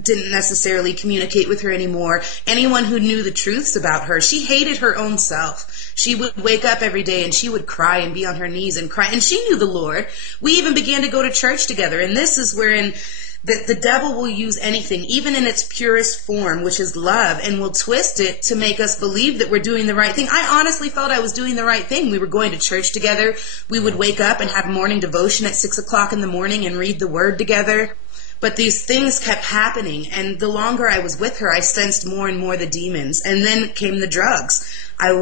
didn't necessarily communicate with her anymore. Anyone who knew the truths about her, she hated her own self. She would wake up every day and she would cry and be on her knees and cry. And she knew the Lord. We even began to go to church together. And this is wherein the devil will use anything, even in its purest form, which is love, and will twist it to make us believe that we're doing the right thing. I honestly felt I was doing the right thing. We were going to church together. We would wake up and have morning devotion at 6 o'clock in the morning and read the word together. But these things kept happening, and the longer I was with her, I sensed more and more the demons. And then came the drugs. I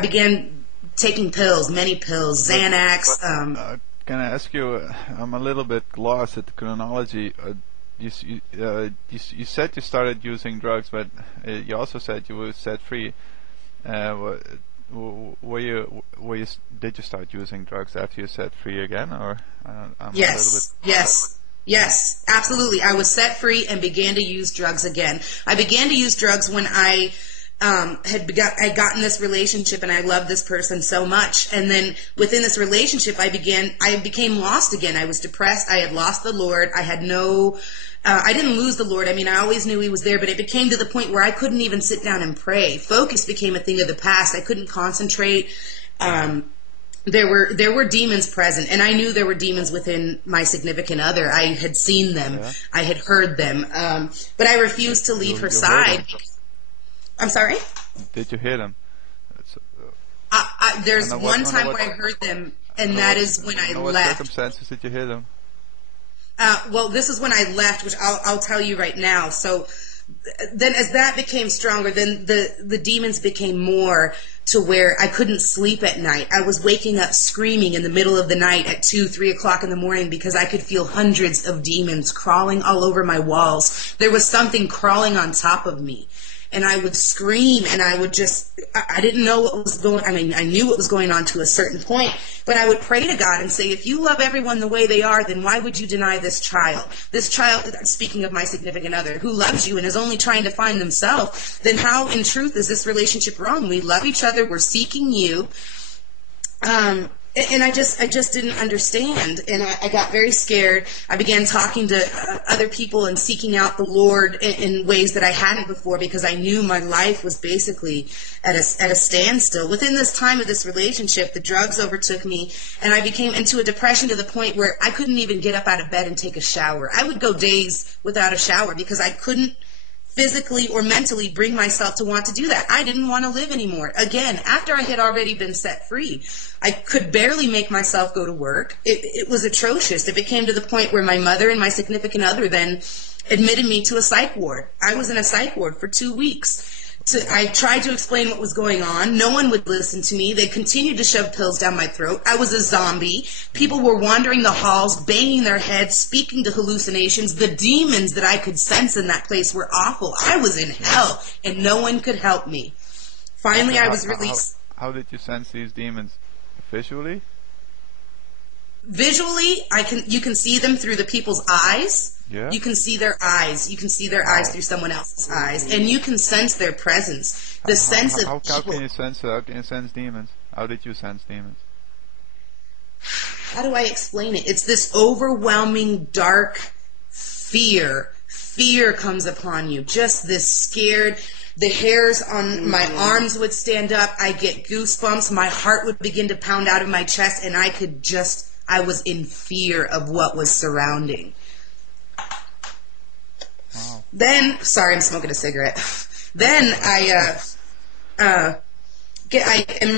began taking pills, many pills, Xanax. Can I ask you? I'm a little bit lost at the chronology. You said you started using drugs, but you also said you were set free. Did you start using drugs after you set free again, or I'm yes, a little bit... Yes, absolutely. I was set free and began to use drugs again. I began to use drugs when I had gotten this relationship, and I loved this person so much. And then within this relationship, I became lost again. I was depressed. I had lost the Lord. I didn't lose the Lord. I mean, I always knew He was there, but it became to the point where I couldn't even sit down and pray. Focus became a thing of the past. I couldn't concentrate. There were demons present, and I knew there were demons within my significant other. I had seen them. Yeah. I had heard them. But I refused to leave her side. I'm sorry? Did you hear them? There's one time where I heard them, and that is when I left. What circumstances did you hear them? Well, this is when I left, which I'll tell you right now. So then as that became stronger, then the demons became more to where I couldn't sleep at night. I was waking up screaming in the middle of the night at 2, 3 o'clock in the morning because I could feel hundreds of demons crawling all over my walls. There was something crawling on top of me. And I would scream, and I didn't know what was going on. I mean, I knew what was going on to a certain point, but I would pray to God and say, if you love everyone the way they are, then why would you deny this child? This child, speaking of my significant other, who loves you and is only trying to find themselves, then how in truth is this relationship wrong? We love each other, we're seeking you. And I just didn't understand, and I got very scared. I began talking to other people and seeking out the Lord in ways that I hadn't before, because I knew my life was basically at a standstill. Within this time of this relationship, the drugs overtook me, and I became into a depression to the point where I couldn't even get up out of bed and take a shower. I would go days without a shower because I couldn't physically or mentally bring myself to want to do that. I didn't want to live anymore. Again, after I had already been set free, I could barely make myself go to work. It was atrocious. It became to the point where my mother and my significant other then admitted me to a psych ward. I was in a psych ward for 2 weeks. I tried to explain what was going on. No one would listen to me. They continued to shove pills down my throat. I was a zombie. People were wandering the halls, banging their heads, speaking to hallucinations. The demons that I could sense in that place were awful. I was in hell, and no one could help me. Finally, I was released. How did you sense these demons? Visually? Visually, you can see them through the people's eyes. Yeah. You can see their eyes. You can see their eyes through someone else's eyes, and you can sense their presence. The sense of how can you sense demons? How did you sense demons? How do I explain it? It's this overwhelming dark fear. Fear comes upon you. Just this scared. The hairs on my arms would stand up. I get goosebumps. My heart would begin to pound out of my chest, and I was in fear of what was surrounding. Wow. Then, sorry, I'm smoking a cigarette. Then I am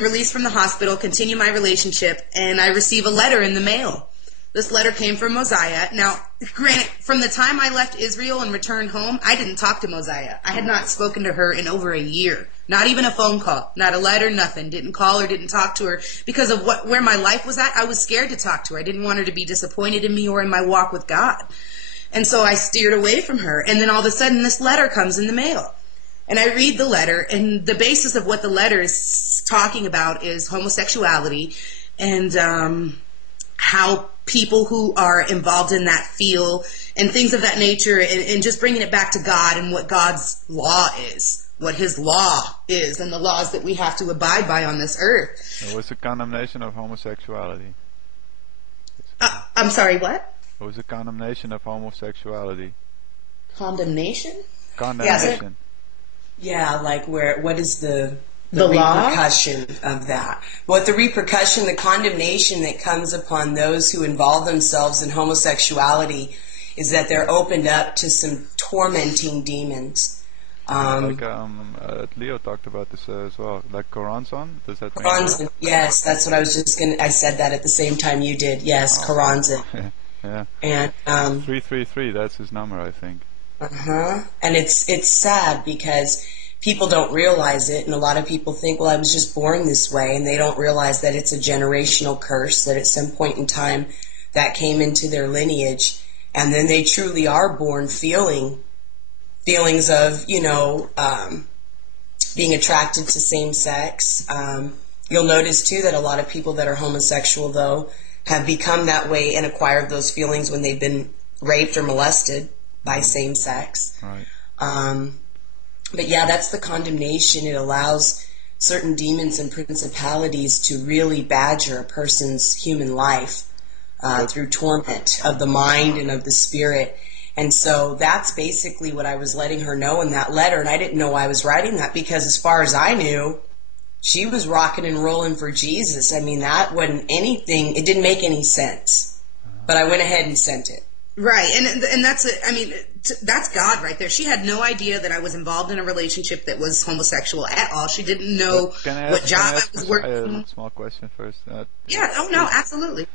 released from the hospital, continue my relationship, and I receive a letter in the mail. This letter came from Moziah. Now, granted, from the time I left Israel and returned home, I didn't talk to Moziah. I had not spoken to her in over a year. Not even a phone call. Not a letter, nothing. Didn't call her, didn't talk to her. Because of where my life was at, I was scared to talk to her. I didn't want her to be disappointed in me or in my walk with God. And so I steered away from her. And then all of a sudden, this letter comes in the mail. And I read the letter, and the basis of what the letter is talking about is homosexuality and how people who are involved in that feel and things of that nature, and just bringing it back to God and what God's law is, what His law is, and the laws that we have to abide by on this earth. It was a condemnation of homosexuality. I'm sorry, what? It was a condemnation of homosexuality. Condemnation? Condemnation. Yeah, like what is the law? repercussion of that? What the repercussion, the condemnation that comes upon those who involve themselves in homosexuality is that they're opened up to some tormenting demons. Leo talked about this as well. Like Koranzon? Does that mean? Koranzon, yes, that's what I was just I said that at the same time you did. Yes, Koranzon. Yeah. And 333, that's his number, I think. And it's sad because people don't realize it, and a lot of people think, well, I was just born this way, and they don't realize that it's a generational curse, that at some point in time that came into their lineage, and then they truly are born feelings of, being attracted to same sex. You'll notice too that a lot of people that are homosexual, though, have become that way and acquired those feelings when they've been raped or molested by same sex. Right. But yeah, that's the condemnation. It allows certain demons and principalities to really badger a person's human life through torment of the mind and of the spirit. And so that's basically what I was letting her know in that letter. And I didn't know I was writing that because as far as I knew, she was rocking and rolling for Jesus. I mean, that wasn't anything. It didn't make any sense. But I went ahead and sent it. Right, and that's it. I mean, that's God right there. She had no idea that I was involved in a relationship that was homosexual at all. She didn't know what job I was working. I have a small question first. Yeah. Oh no, absolutely.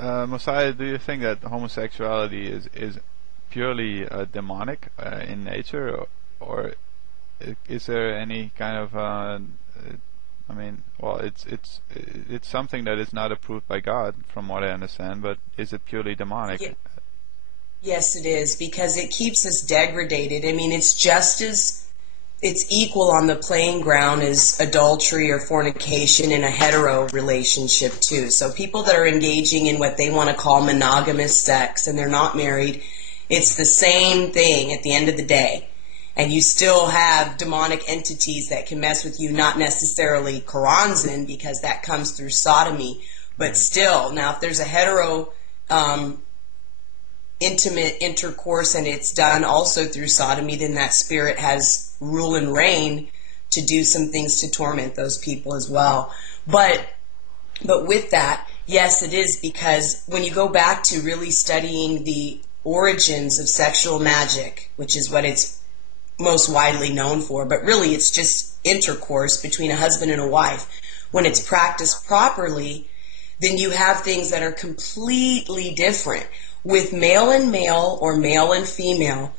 Moziah, do you think that homosexuality is purely demonic in nature, or is there any kind of? It's something that is not approved by God, from what I understand. But is it purely demonic? Yeah. Yes, it is, because it keeps us degraded. I mean, it's equal on the playing ground as adultery or fornication in a hetero relationship too. So people that are engaging in what they want to call monogamous sex and they're not married, it's the same thing at the end of the day. And you still have demonic entities that can mess with you, not necessarily Koranzon, because that comes through sodomy, but still. Now, if there's a hetero intimate intercourse and it's done also through sodomy, then that spirit has rule and reign to do some things to torment those people as well. But with that, yes, it is, because when you go back to really studying the origins of sexual magic, which is what it's most widely known for, but really it's just intercourse between a husband and a wife. When it's practiced properly, then you have things that are completely different. With male and male or male and female,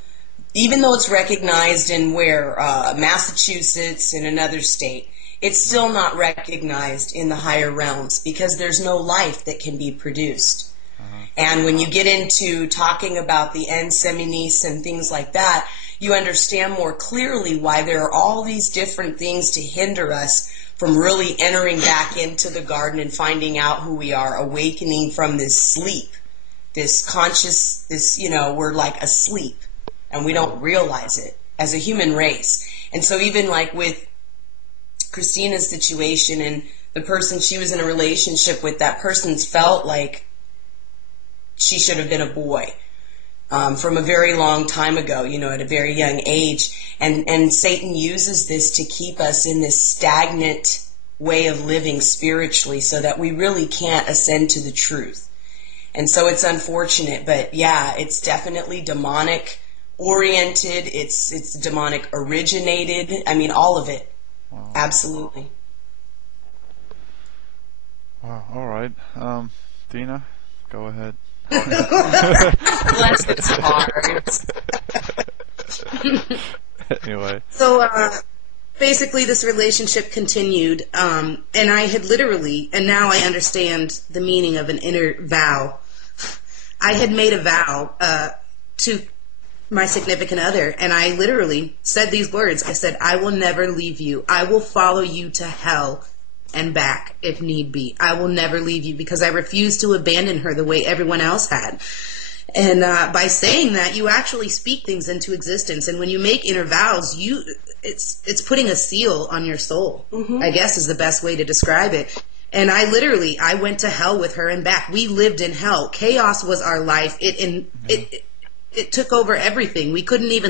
even though it's recognized in Massachusetts, in another state, it's still not recognized in the higher realms because there's no life that can be produced. And when you get into talking about the Enseminis and things like that, you understand more clearly why there are all these different things to hinder us from really entering back into the garden and finding out who we are, awakening from this sleep. This conscious, we're like asleep and we don't realize it as a human race. And so even like with Christina's situation and the person she was in a relationship with, that person's felt like she should have been a boy from a very long time ago, at a very young age. And Satan uses this to keep us in this stagnant way of living spiritually so that we really can't ascend to the truth. And so it's unfortunate, but yeah, it's definitely demonic oriented. It's demonic originated. I mean, all of it. Wow. Absolutely. Wow. All right. Dina, go ahead. Bless its heart. Anyway. So, basically this relationship continued, and I had literally, and now I understand the meaning of an inner vow. I had made a vow to my significant other, and I literally said these words. I said, I will never leave you. I will follow you to hell and back if need be. I will never leave you, because I refused to abandon her the way everyone else had. And by saying that, you actually speak things into existence. And when you make inner vows, it's putting a seal on your soul, I guess is the best way to describe it. And I went to hell with her and back. We lived in hell. Chaos was our life. it took over everything. We couldn't even